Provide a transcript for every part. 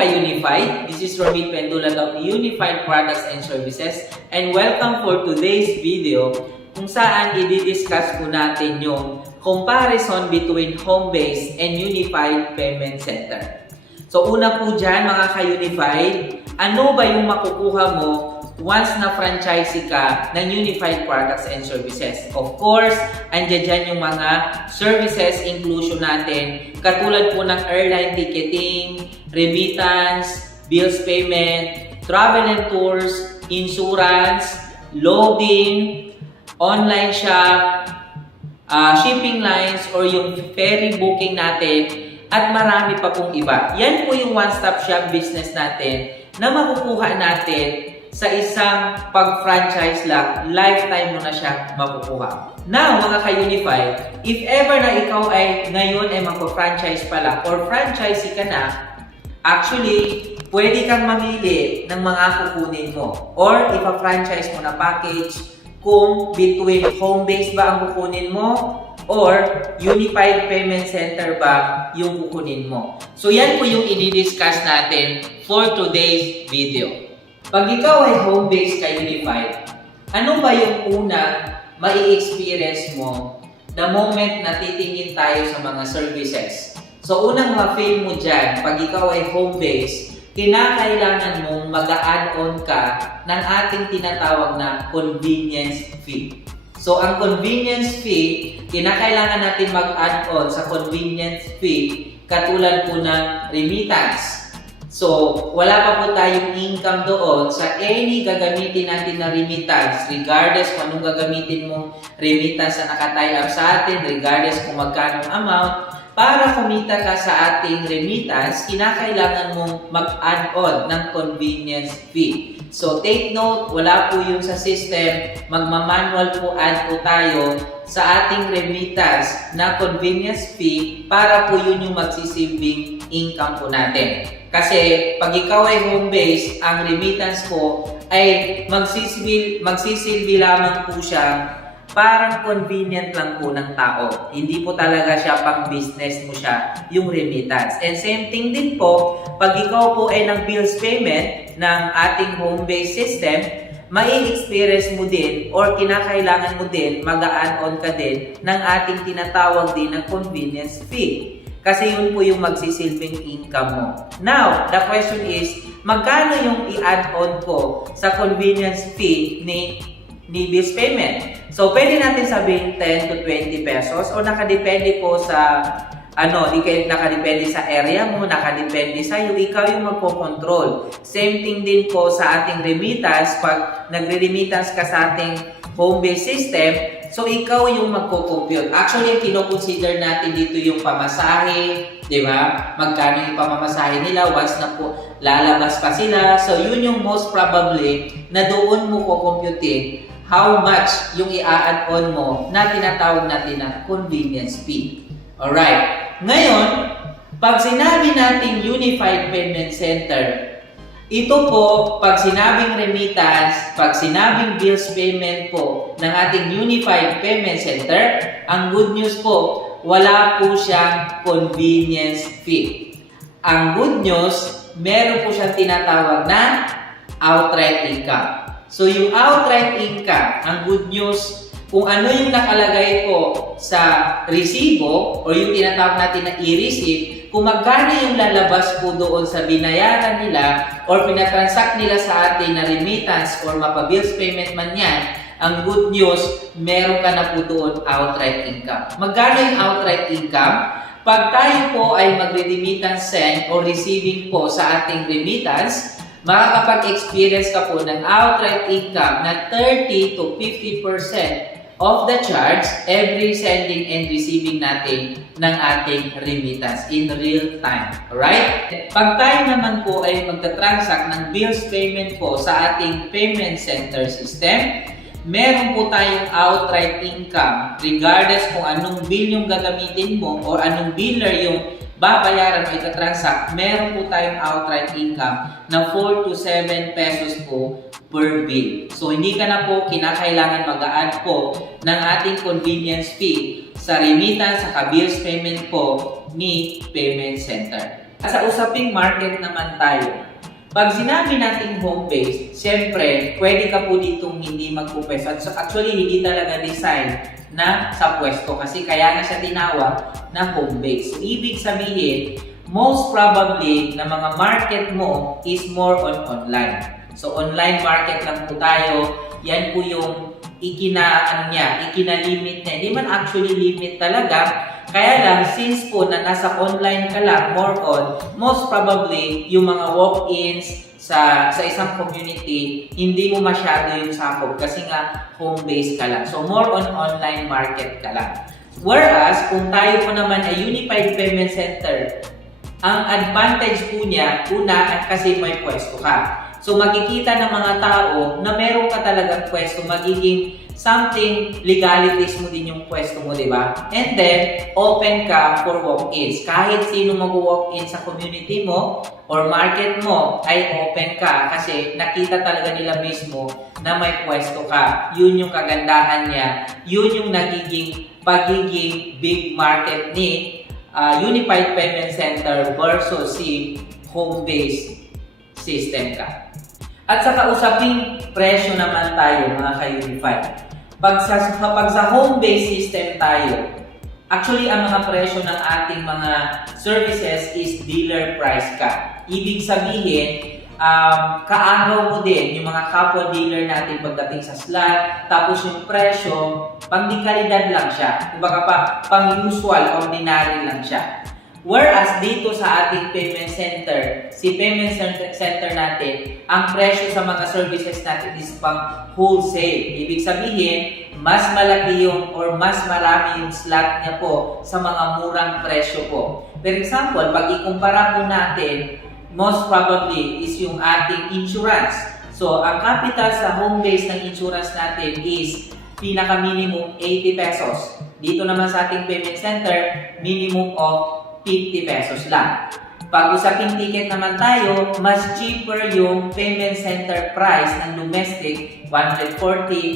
ka-Unified. This is Romit Pendulat of Unified Products and Services, and welcome for today's video kung saan i-discuss po natin yung comparison between home-based and Unified Payment Center. So una po dyan mga ka-Unified, ano ba yung makukuha mo once na franchisee ka ng Unified Products and Services? Of course, andyan dyan yung mga services inclusion natin, katulad po ng airline ticketing, remittance, bills payment, travel and tours, insurance, loading, online shop, shipping lines, or yung ferry booking natin, at marami pa pong iba. Yan po yung one-stop shop business natin na makukuha natin sa isang pag-franchise lang, lifetime mo na siya makukuha. Now, mga ka-Unified, if ever na ikaw ay ngayon ay mag-franchise pa lang or franchisee ka na, actually, pwede kang mamili ng mga kukunin mo or ipa-franchise mo na package kung between home-based ba ang kukunin mo or Unified Payment Center ba yung kukunin mo. So, yan po yung i-discuss natin for today's video. Pag ikaw ay home-based ka Unified, ano ba yung una mai-experience mo the moment na titingin tayo sa mga services? So, unang ma-feel mo dyan, pag ikaw ay home-based, kinakailangan mong mag-add-on ka ng ating tinatawag na convenience fee. So, ang convenience fee, kinakailangan natin mag-add-on sa convenience fee katulad po ng remittance. So, wala pa po tayong income doon sa any gagamitin natin na remittance, regardless kung anong gagamitin mong remittance na naka-tie up sa atin, regardless kung magkano amount, para kumita ka sa ating remittance, kinakailangan mong mag-add-on ng convenience fee. So, take note, wala po yung sa system, magmamanual po add po tayo sa ating remittance na convenience fee para po yun yung magsisilbing income po natin. Kasi pag ikaw ay home-based, ang remittance po ay magsisilbi lamang po siya parang convenient lang po ng tao. Hindi po talaga siya pang business mo siya, yung remittance. And same thing din po, pag ikaw po ay nag-bills payment ng ating home-based system, mai-experience mo din or kinakailangan mo din, mag-add-on ka din ng ating tinatawag din na convenience fee. Kasi yun po yung magsisilbing income mo. Now, the question is, magkano yung i-add-on ko sa convenience fee ni bills payment? So, pwede natin sabihin 10 to 20 pesos o nakadepende po sa nakadepende sa area mo, nakadepende sa iyo, ikaw yung magpo-control. Same thing din po sa ating remittance. Pag nagre-remittance ka sa ating home-based system, so ikaw yung magko-compute. Actually, kino-consider natin dito yung pamasahe, di ba? Magkano yung pamamasahe nila once na po lalabas pa sila. So, yun yung most probably na doon mo ko-computein how much yung i-add-on mo na tinatawag natin na convenience fee. Alright. Ngayon, pag sinabi natin Unified Payment Center, ito po, pag sinabing remittance, pag sinabing bills payment po ng ating Unified Payment Center, ang good news po, wala po siyang convenience fee. Ang good news, meron po siyang tinatawag na outright income. So, yung outright income, ang good news, kung ano yung nakalagay po sa resibo o yung tinatawag natin na i-receive, kung magkano yung lalabas po doon sa binayaran nila or pinatransact nila sa atin na remittance or mapa-bills payment man yan, ang good news, meron ka na po doon outright income. Magkano yung outright income? Pag tayo po ay magre-remittance send or receiving po sa ating remittance, makakapag-experience ka po ng outright income na 30 to 50% of the charge every sending and receiving natin ng ating remittance in real time. Alright? Pag tayo naman po ay magta-transact ng bills payment po sa ating payment center system, meron po tayong outright income regardless kung anong bill yung gagamitin mo or anong biller yung babayaran o ita-transact, meron po tayong outright income na 4 to 7 pesos po per bill. So, hindi ka na po kinakailangan mag-a-add po ng ating convenience fee sa remittance, sa bills payment po ni Payment Center. Sa usaping market naman tayo, pag sinabi nating home-based, syempre, pwede ka po ditong hindi magpupwesto. So actually, hindi talaga design na sa pwesto kasi kaya nga siya tinawag na home-based. So, ibig sabihin, most probably na mga market mo is more on online. So online market lang po tayo. Yan po yung ikinalimit niya. Hindi man actually limit talaga. Kaya lang, since po na nasa online ka lang, more on, most probably, yung mga walk-ins sa isang community, hindi mo masyado yung sakop kasi nga home-based ka lang. So, more on online market ka lang. Whereas, kung tayo po naman ay Unified Payment Center, ang advantage po niya, una, kasi may pwesto ka. So, makikita ng mga tao na meron ka talagang pwesto, magiging something legalities mo din yung pwesto mo, di ba? And then, open ka for walk-ins. Kahit sino mag-walk-in sa community mo or market mo, ay open ka kasi nakita talaga nila mismo na may pwesto ka. Yun yung kagandahan niya. Yun yung pagiging big market ni Unified Payment Center versus si home-based system ka. At sa kausaping presyo naman tayo, mga ka-Unified. Pag sa home-based system tayo, actually ang mga presyo ng ating mga services is dealer price ka. Ibig sabihin, kaagaw mo din yung mga kapwa dealer natin pagdating sa slot, tapos yung presyo, pang-dekalidad lang siya. Kumbaga pang-usual, ordinary lang siya. Whereas dito sa ating payment center, si payment center natin, ang presyo sa mga services natin is pang wholesale. Ibig sabihin, mas malaki yung or mas marami yung slot niya po sa mga murang presyo po. For example, pag ikumpara po natin, most probably is yung ating insurance. So, ang capital sa home base ng insurance natin is pinaka-minimum 80 pesos. Dito naman sa ating payment center, minimum of 50 pesos lang. Pag usaping ticket naman tayo, mas cheaper yung payment center price ng domestic, 140,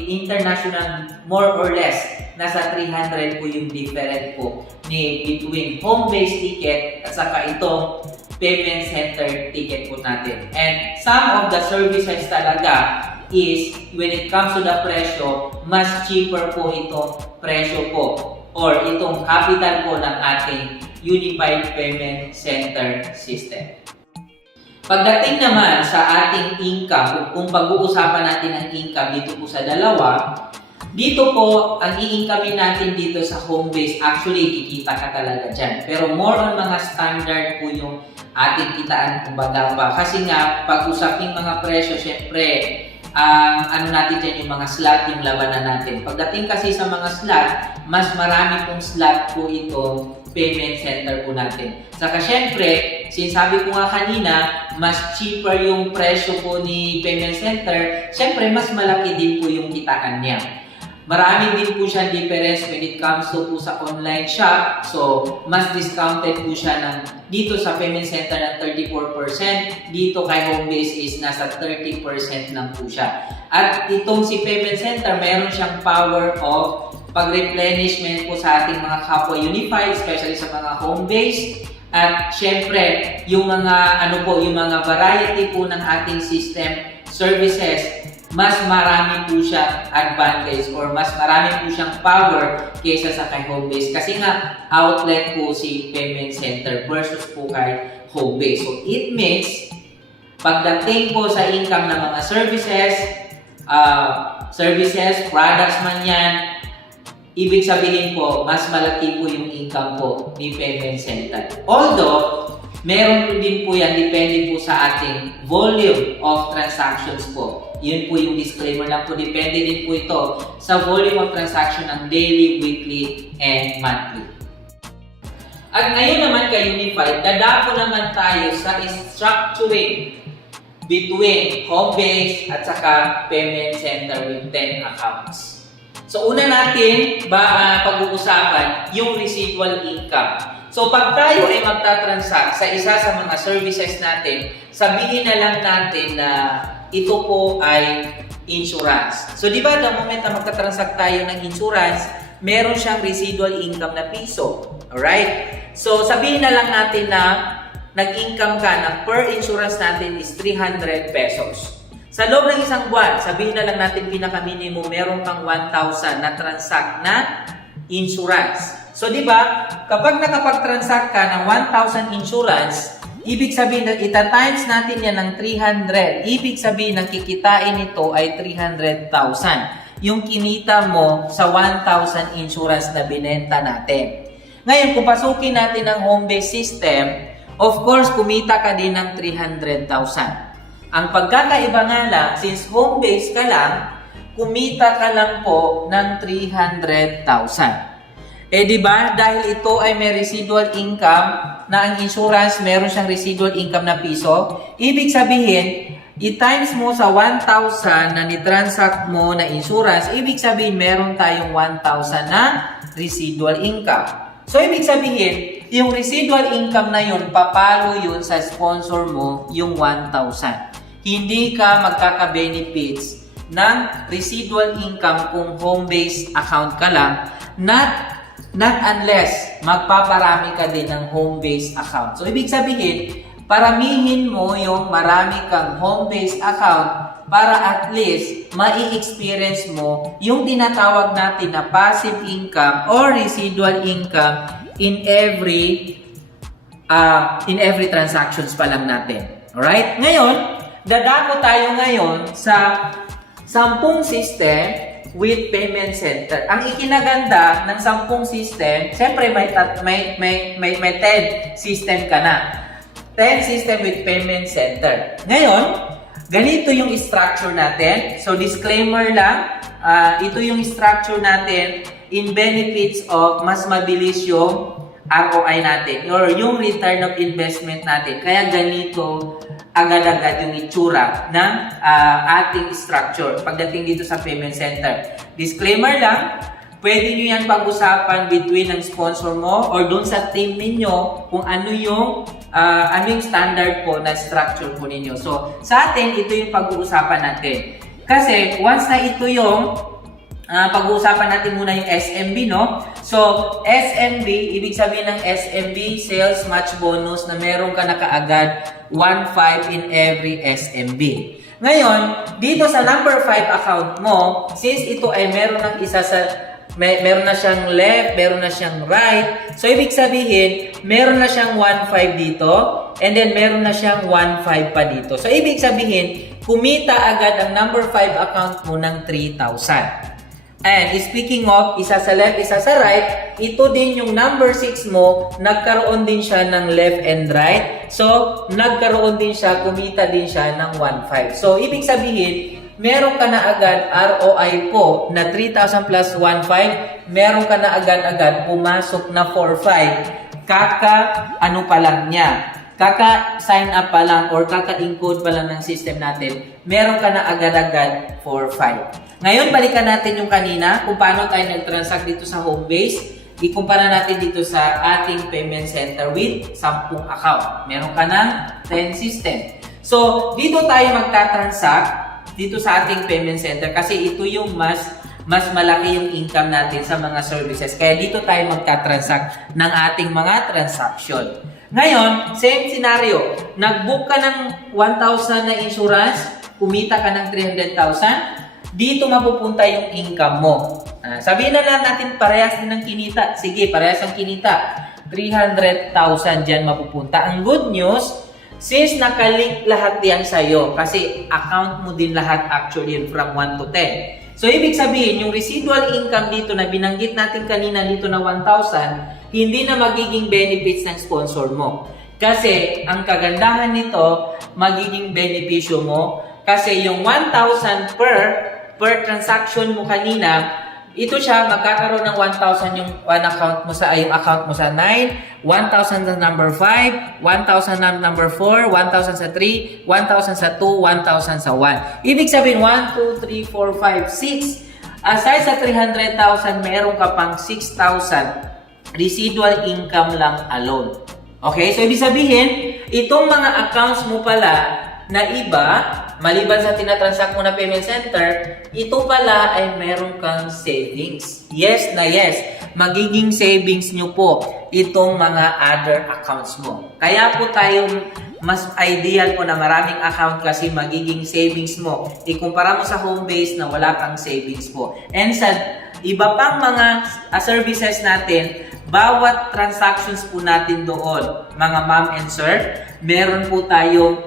international, more or less, nasa 300 po yung different po between home-based ticket at saka itong payment center ticket po natin. And some of the services talaga is, when it comes to the presyo, mas cheaper po itong presyo po or itong capital po ng ating Unified Payment Center System. Pagdating naman sa ating income, kung pag-uusapan natin ang income dito po sa dalawa, dito po, ang i-income natin dito sa home base, actually, kikita ka talaga dyan. Pero more on mga standard po yung ating kitaan, kumbaga pa. Kasi nga, pag-usaping mga presyo, syempre, ano natin dyan, yung mga slot, yung labanan natin. Pagdating kasi sa mga slot, mas marami pong slot po itong payment center po natin. Saka syempre, sinasabi ko nga kanina, mas cheaper yung presyo po ni payment center, syempre mas malaki din po yung kitaan niya. Marami din po siyang difference when it comes to po sa online shop. So, mas discounted po siya dito sa payment center ng 34%. Dito kay home base is nasa 30% lang po siya. At itong si payment center, meron siyang power of pag-replenishment po sa ating mga kapwa unified, especially sa mga home base. At syempre, yung mga yung mga variety po ng ating system services, mas marami po siya advantage or mas marami po siyang power kaysa sa kay home base. Kasi nga, outlet po si payment center versus po kay home base. So, it means, pagdating po sa income ng mga services, products man yan, ibig sabihin po, mas malaki po yung income po ni payment center. Although, meron din po yan, depende po sa ating volume of transactions po. Yun po yung disclaimer lang po. Depende din po ito sa volume of transaction ng daily, weekly, and monthly. At ngayon naman kay Unified, dadako naman tayo sa structuring between home base at saka payment center with 10 accounts. So una natin pag-uusapan yung residual income. So pag tayo ay magta-transact sa isa sa mga services natin, sabihin na lang natin na ito po ay insurance. So di ba the moment na magta-transact tayo ng insurance, meron siyang residual income na piso. Alright? So sabihin na lang natin na nag-income ka na per insurance natin is 300 pesos. Sa loob ng isang buwan, sabihin na lang natin pinaka-minimum, meron kang 1,000 na transact na insurance. So, di ba, kapag nakapag-transact ka ng 1,000 insurance, ibig sabihin na ita-times natin yan ng 300. Ibig sabihin ng kikitain nito ay 300,000. Yung kinita mo sa 1,000 insurance na binenta natin. Ngayon, kung pasukin natin ang home-based system, of course, kumita ka din ng 300,000. Ang pagkakaiba nga lang, since home-based ka lang, kumita ka lang po ng 300,000. Di ba? Dahil ito ay may residual income na ang insurance meron siyang residual income na piso, ibig sabihin, i-times mo sa 1,000 na ni-transact mo na insurance, ibig sabihin meron tayong 1,000 na residual income. So, ibig sabihin, yung residual income na yun, papalo yun sa sponsor mo yung 1,000. Hindi ka magkaka-benefits ng residual income kung home-based account ka lang, not unless magpaparami ka din ng home-based account. So, ibig sabihin, paramihin mo yung marami kang home-based account para at least mai-experience mo yung tinatawag natin na passive income or residual income in every transactions pa lang natin. Alright? Ngayon, dadako tayo ngayon sa 10 system with payment center. Ang ikinaganda ng 10 system, siyempre may 10 system ka na. 10 system with payment center. Ngayon, ganito yung structure natin. So, disclaimer lang, ito yung structure natin in benefits of mas mabilis yung ROI natin or yung return of investment natin. Kaya ganito agad-agad yung itsura ng ating structure pagdating dito sa payment center. Disclaimer lang, pwede nyo yan pag-usapan between ng sponsor mo or dun sa team ninyo kung ano yung standard po na structure po ninyo. So, sa atin, ito yung pag-uusapan natin. Kasi, once na ito yung pag-uusapan natin muna yung SMB, no? So, SMB, ibig sabihin ng SMB, Sales Match Bonus, na meron ka na kaagad 1.5 in every SMB. Ngayon, dito sa number 5 account mo, since ito ay meron ng meron na siyang left, meron na siyang right. So, ibig sabihin, meron na siyang 1.5 dito, and then meron na siyang 1.5 pa dito. So, ibig sabihin, kumita agad ang number 5 account mo ng 3,000. And speaking of, isa sa left, isa sa right, ito din yung number 6 mo, nagkaroon din siya ng left and right. So, nagkaroon din siya, kumita din siya ng 1.5. So, ibig sabihin, meron ka na agad ROI po na 3,000 plus 1.5, meron ka na agad-agad pumasok na 4.5. Ano pa lang niya. Kaka-sign up pa lang or kaka-encode pa lang ng system natin, meron ka na agad-agad 4.5. Ngayon, balikan natin yung kanina kung paano tayo nag-transact dito sa home base. Ikumpara natin dito sa ating payment center with 10 account. Meron ka ng 10 system. So, dito tayo magta-transact dito sa ating payment center kasi ito yung mas malaki yung income natin sa mga services. Kaya dito tayo magta-transact ng ating mga transaction. Ngayon, same scenario. Nag-book ka ng 1,000 na insurance, kumita ka ng 300,000. Dito mapupunta yung income mo. Sabihin na lang natin parehas din ng kinita. Sige, parehas ang kinita. 300,000 dyan mapupunta. Ang good news, since nakalink lahat yan sa'yo, kasi account mo din lahat actually from 1 to 10. So, ibig sabihin, yung residual income dito na binanggit natin kanina dito na 1,000, hindi na magiging benefits ng sponsor mo. Kasi, ang kagandahan nito, magiging benepisyo mo. Kasi yung 1,000 per transaction mo kanina, ito siya, magkakaroon ng 1,000 yung account mo sa 9, 1,000 sa number 5, 1,000 sa number 4, 1,000 sa 3, 1,000 sa 2, 1,000 sa 1. Ibig sabihin, 1, 2, 3, 4, 5, 6. Aside sa 300,000, meron ka pang 6,000 residual income lang alone. Okay? So, ibig sabihin, itong mga accounts mo pala na iba, maliban sa tinatransact mo na payment center, ito pala ay meron kang savings. Yes na yes. magiging savings nyo po itong mga other accounts mo. Kaya po tayo mas ideal po na maraming account kasi magiging savings mo. Ikumpara mo sa home base na wala kang savings po. And sa iba pang mga services natin, bawat transactions po natin doon, mga ma'am and sir, meron po tayong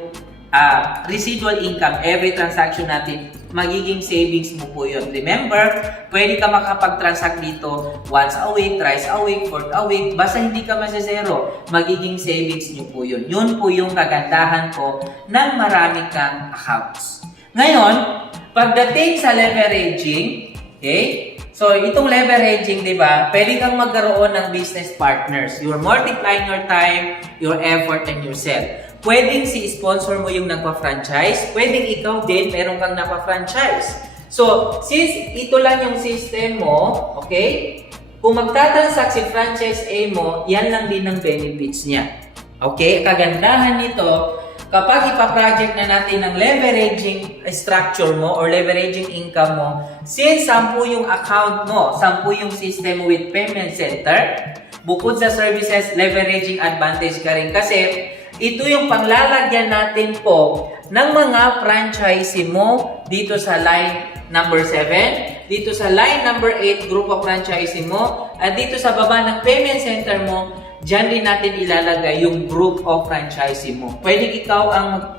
residual income. Every transaction natin, magiging savings mo po yun. Remember, pwede ka makapag-transact dito once a week, thrice a week, fourth a week. Basta hindi ka masasero, magiging savings nyo po yun. Yun po yung kagandahan ko ng marami kang accounts. Ngayon, pagdating sa leveraging, okay? So, itong leveraging, di ba, pwede kang magkaroon ng business partners. You're multiplying your time, your effort, and yourself. Pwedeng si sponsor mo yung nagpa-franchise, pwedeng ikaw din, meron kang napa-franchise. So, since ito lang yung system mo, okay, kung magtatransact si franchise A mo, yan lang din ang benefits niya. Okay, kagandahan nito, kapag ipa-project na natin ng leveraging structure mo or leveraging income mo, since 10 yung account mo, 10 yung system with payment center, bukod sa services, leveraging advantage ka rin kasi ito yung panglalagyan natin po ng mga franchisee mo dito sa line number 7, dito sa line number 8, group of franchisee mo, at dito sa baba ng payment center mo, dyan rin natin ilalagay yung group of franchisee mo. Pwede ikaw ang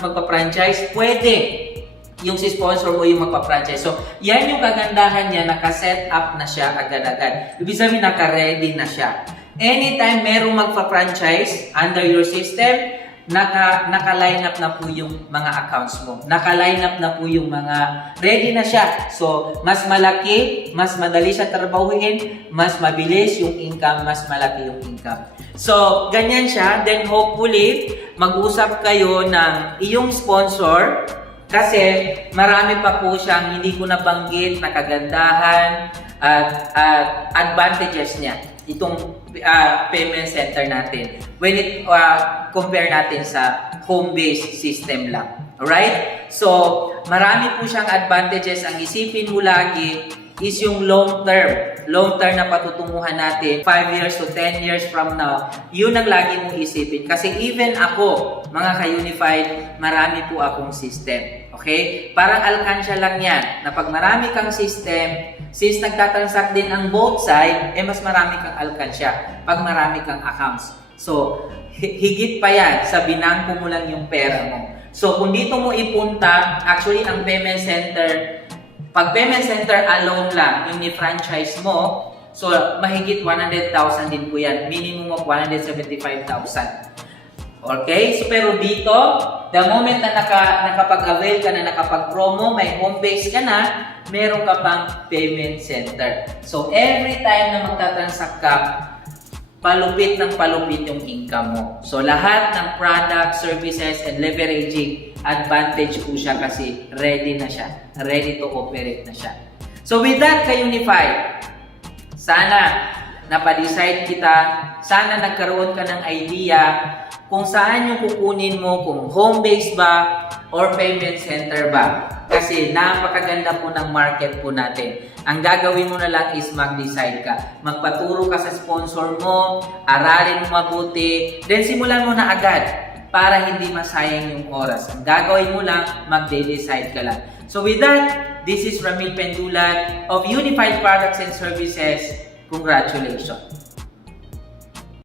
magpa-franchise, pwede yung si sponsor mo yung magpa-franchise. So, yan yung kagandahan niya, naka-set up na siya agad-agad. Ibig sabihin, naka-ready na siya. Anytime merong magpa-franchise under your system, naka-line up na po yung mga accounts mo. Naka-line up na po yung mga ready na siya. So, mas malaki, mas madali siya trabahuin, mas mabilis yung income, mas malaki yung income. So, ganyan siya. Then, hopefully, mag-usap kayo ng iyong sponsor kasi marami pa po siyang hindi ko nabanggit na kagandahan at advantages niya. Itong payment center natin when it compare natin sa home-based system lang. Alright? So, marami po siyang advantages. Ang isipin mo lagi is yung long term. Long term na patutunguhan natin 5 years to 10 years from now. Yun ang lagi mong isipin. Kasi even ako, mga ka-unified, marami po akong system. Okay? Parang alkansya lang yan. Na pag marami kang system, since nagtatransact din ang both side, mas marami kang alkansya. Pag marami kang accounts. So, higit pa yan sa binangko mo lang yung pera mo. So, kung dito mo ipunta, actually, ang payment center, pag payment center alone lang, yung ni-franchise mo, so, mahigit 100,000 din po yan. Minimum of 175,000. Okay? So, pero dito, the moment na nakapag-avail ka na, nakapag-promo, may home base ka na, meron ka pang payment center. So, every time na magtatransact ka, palupit ng palupit yung income mo. So, lahat ng product, services, and leveraging advantage po siya kasi ready na siya. Ready to operate na siya. So, with that, ka-Unify, sana napadecide kita, sana nagkaroon ka ng idea kung saan yung kukunin mo, kung home-based ba or payment center ba. Kasi napakaganda po ng market po natin. Ang gagawin mo na lang is mag-decide ka. Magpaturo ka sa sponsor mo, aralin mo mabuti, then simulan mo na agad para hindi masayang yung oras. Ang gagawin mo lang, mag-decide ka lang. So with that, this is Ramil Pendulan of Unified Products and Services. Congratulations!